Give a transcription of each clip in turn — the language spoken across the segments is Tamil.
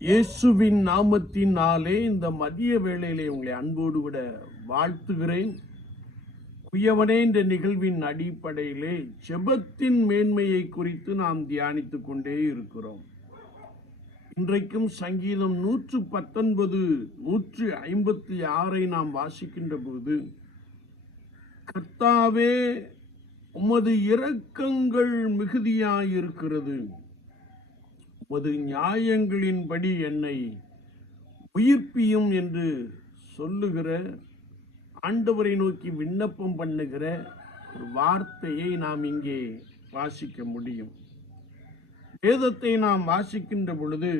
இயேசுவின் நாமத்தினாலே இந்த மதிய வேளையிலே உங்களை அன்போடு விட வாழ்த்துகிறேன். குயவனே என்ற நிகழ்வின் அடிப்படையிலே ஜெபத்தின் மேன்மையை குறித்து நாம் தியானித்துக் கொண்டே இருக்கிறோம். இன்றைக்கும் சங்கீதம் 119, 156 நாம் வாசிக்கின்ற போது, கர்த்தாவே உமது இரக்கங்கள் மிகுதியாயிருக்கிறது, உமது நியாயங்களின்படி என்னை உயிர்ப்பியும் என்று சொல்லுகிற, ஆண்டவரை நோக்கி விண்ணப்பம் பண்ணுகிற ஒரு வார்த்தையை நாம் இங்கே வாசிக்க முடியும். வேதத்தை நாம் வாசிக்கின்ற பொழுது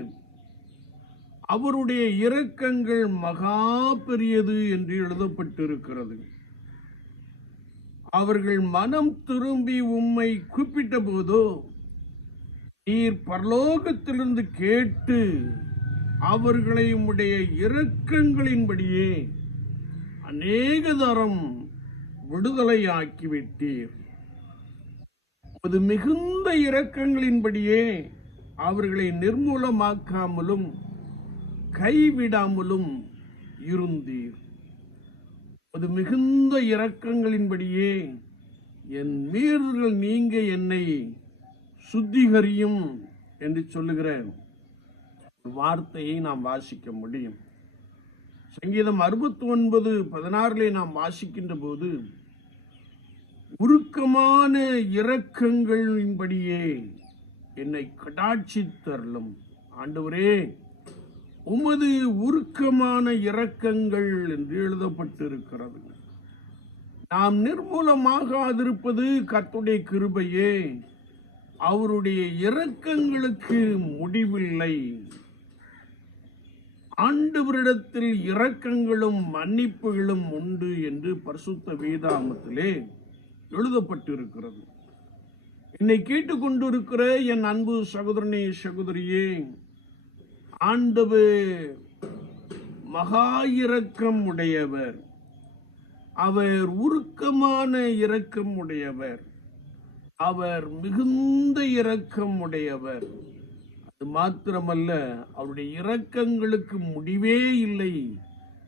அவருடைய இரக்கங்கள் மகா பெரியது என்று எழுதப்பட்டிருக்கிறது. அவர்கள் மனம் திரும்பி உம்மை கூப்பிட்ட போதோ நீர் பரலோகத்திலிருந்து கேட்டு அவர்களை உம்முடைய இரக்கங்களின்படியே அநேக தரம் விடுதலையாக்கிவிட்டீர். அது மிகுந்த இரக்கங்களின்படியே அவர்களை நிர்மூலமாக்காமலும் கைவிடாமலும் இருந்தீர். அது மிகுந்த இரக்கங்களின்படியே என் மீறுதல்கள் நீங்க என்னை சுத்திகரியும் என்று சொல்லுகிற வார்த்தையை நாம் வாசிக்க முடியும். சங்கீதம் 69:16 நாம் வாசிக்கின்ற போது, உருக்கமான இரக்கங்களின்படியே என்னை கடாட்சித்தருளும். ஆண்டவரே, உமது உருக்கமான இரக்கங்கள் என்று எழுதப்பட்டிருக்கிறது. நாம் நிர்மூலமாகாதிருப்பது கர்த்தருடைய கிருபையே. அவருடைய இரக்கங்களுக்கு முடிவில்லை. ஆண்டவரிடத்தில் இரக்கங்களும் மன்னிப்புகளும் உண்டு என்று பரிசுத்த வேதாகமத்திலே எழுதப்பட்டிருக்கிறது. என்னை கேட்டுக்கொண்டிருக்கிற என் அன்பு சகோதரனே, சகோதரியே, ஆண்டவர் மகா இரக்கம் உடையவர். அவர் உருக்கமான இரக்கம் உடையவர். அவர் மிகுந்த இரக்கம் உடையவர். அது மாத்திரமல்ல, அவருடைய இரக்கங்களுக்கு முடிவே இல்லை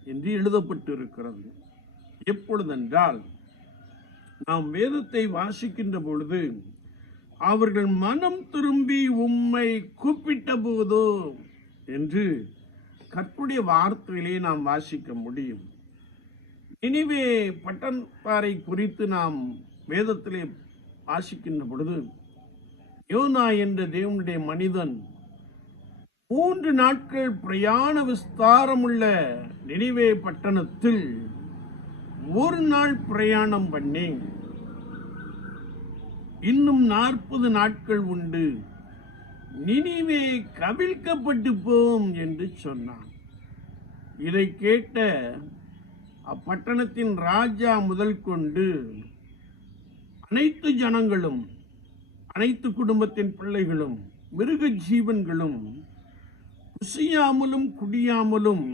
என்று எழுதப்பட்டிருக்கிறது. எப்பொழுதென்றால், நாம் வேதத்தை வாசிக்கின்ற பொழுது, அவர்கள் மனம் திரும்பி உம்மை கூப்பிட்ட போதோ என்று கர்த்தருடைய வார்த்தையிலே நாம் வாசிக்க முடியும். நினிவே பட்டணத்தாரை குறித்து நாம் வேதத்திலே வாசிக்கின்ற பொழுது, யோனா என்ற தேவனுடைய மனிதன் 3 நாட்கள் பிரயாண விஸ்தாரமுள்ள நினிவே பட்டணத்தில் 1 நாள் பிரயாணம் பண்ணி, இன்னும் 40 நாட்கள் உண்டு, நினிவே கவிழ்க்கப்பட்டு போம் என்று சொன்னான். இதை கேட்ட அப்பட்டணத்தின் ராஜா முதல் கொண்டு அனைத்து ஜனங்களும், அனைத்து குடும்பத்தின் பிள்ளைகளும், மிருக ஜீவன்களும் குசியாமலும் குடியாமலும்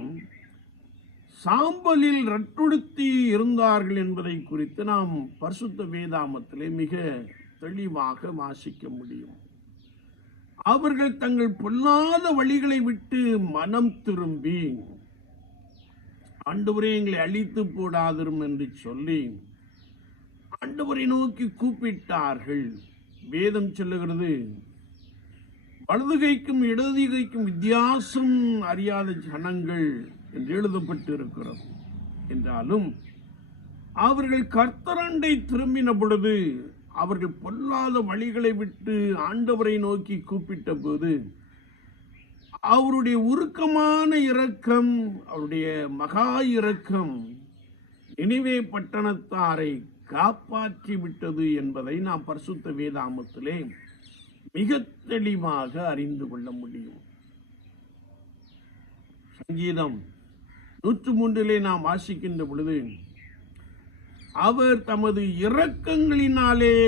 சாம்பலில் ரட்டுடுத்தி இருந்தார்கள் என்பதை குறித்து நாம் பரிசுத்த வேதாகமத்திலே மிக தெளிவாக வாசிக்க முடியும். அவர்கள் தங்கள் பொல்லாத வழிகளை விட்டு மனம் திரும்பி, ஆண்டவரே எங்களை அழித்து போடாதிரும் என்று சொல்லி ஆண்டவரை நோக்கி கூப்பிட்டார்கள். வேதம் சொல்லுகிறது, வலதுகைக்கும் இடதுகைக்கும் வித்தியாசம் அறியாத ஜனங்கள் என்று எழுதப்பட்டு இருக்கிறது. என்றாலும் அவர்கள் கர்த்தரண்டை திரும்பின பொழுது, அவர்கள் பொல்லாத வழிகளை விட்டு ஆண்டவரை நோக்கி கூப்பிட்ட போது, அவருடைய உருக்கமான இரக்கம், அவருடைய மகா இரக்கம் நினிவே பட்டணத்தாரை காப்பாற்றி விட்டது என்பதை நாம் பரிசுத்த வேதாகமத்திலே மிக தெளிவாக அறிந்து கொள்ள முடியும். சங்கீதம் 103 நாம் வாசிக்கின்ற பொழுது, அவர் தமது இரக்கங்களினாலே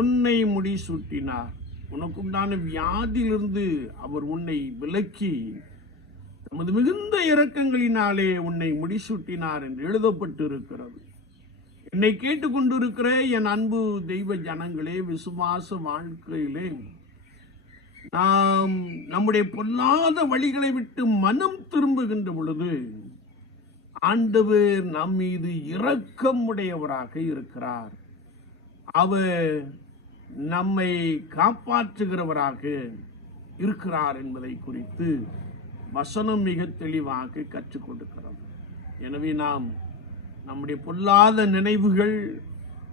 உன்னை முடிசூட்டினார். உனக்குண்டான வியாதியிலிருந்து அவர் உன்னை விலக்கி தமது மிகுந்த இரக்கங்களினாலே உன்னை முடிசூட்டினார் என்று எழுதப்பட்டு இருக்கிறது. என்னை கேட்டுக்கொண்டிருக்கிற என் அன்பு தெய்வ ஜனங்களே, விசுவாச வாழ்க்கையிலே நாம் நம்முடைய பொல்லாத வழிகளை விட்டு மனம் திரும்புகின்ற பொழுது ஆண்டவர் நம் மீது இரக்கம் உடையவராக இருக்கிறார். அவர் நம்மை காப்பாற்றுகிறவராக இருக்கிறார் என்பதை குறித்து வசனம் மிக தெளிவாக கற்றுக் கொடுக்கிறது. எனவே நாம் நம்முடைய பொல்லாத நினைவுகள்,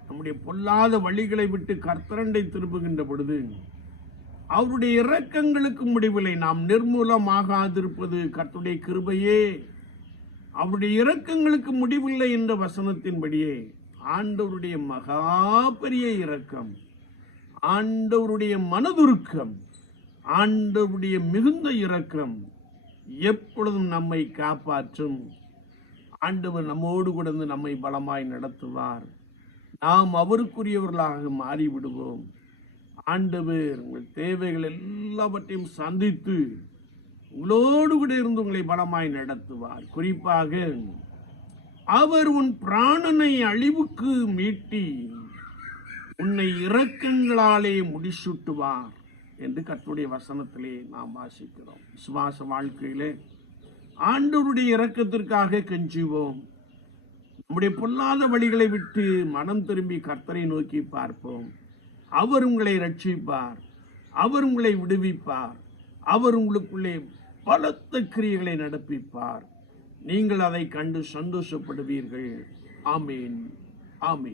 நம்முடைய பொல்லாத வழிகளை விட்டு கர்த்தரண்டை திரும்புகின்ற பொழுது அவருடைய இரக்கங்களுக்கு முடிவில்லை. நாம் நிர்மூலமாகாதிருப்பது கர்த்தருடைய கிருபையே. அவருடைய இரக்கங்களுக்கு முடிவில்லை என்ற வசனத்தின்படியே ஆண்டவருடைய மகா பெரிய இரக்கம், ஆண்டவருடைய மனதுருக்கம், ஆண்டவருடைய மிகுந்த இரக்கம் எப்பொழுதும் நம்மை காப்பாற்றும். ஆண்டவர் நம்மோடு கூட நம்மை பலமாய் நடத்துவார். நாம் அவருக்குரியவர்களாக மாறிவிடுவோம். ஆண்டவர் உங்கள் தேவைகள் எல்லாவற்றையும் சந்தித்து உங்களோடு கூட இருந்து உங்களை பலமாய் நடத்துவார். குறிப்பாக அவர் உன் பிராணனை அழிவுக்கு மீட்டி உன்னை இரக்கங்களாலே முடிசூட்டுவார் என்று கர்த்தருடைய வசனத்திலே நாம் வாசிக்கிறோம். விசுவாச வாழ்க்கையிலே ஆண்டவருடைய இரக்கத்திற்காக கெஞ்சுவோம். நம்முடைய பொல்லாத வழிகளை விட்டு மனம் திரும்பி கர்த்தரை நோக்கி பார்ப்போம். அவர் உங்களை ரட்சிப்பார், அவர் உங்களை விடுவிப்பார், அவர் உங்களுக்குள்ளே பலத்த கிரியைகளை நடப்பிப்பார். நீங்கள் அதை கண்டு சந்தோஷப்படுவீர்கள். ஆமேன், ஆமேன்.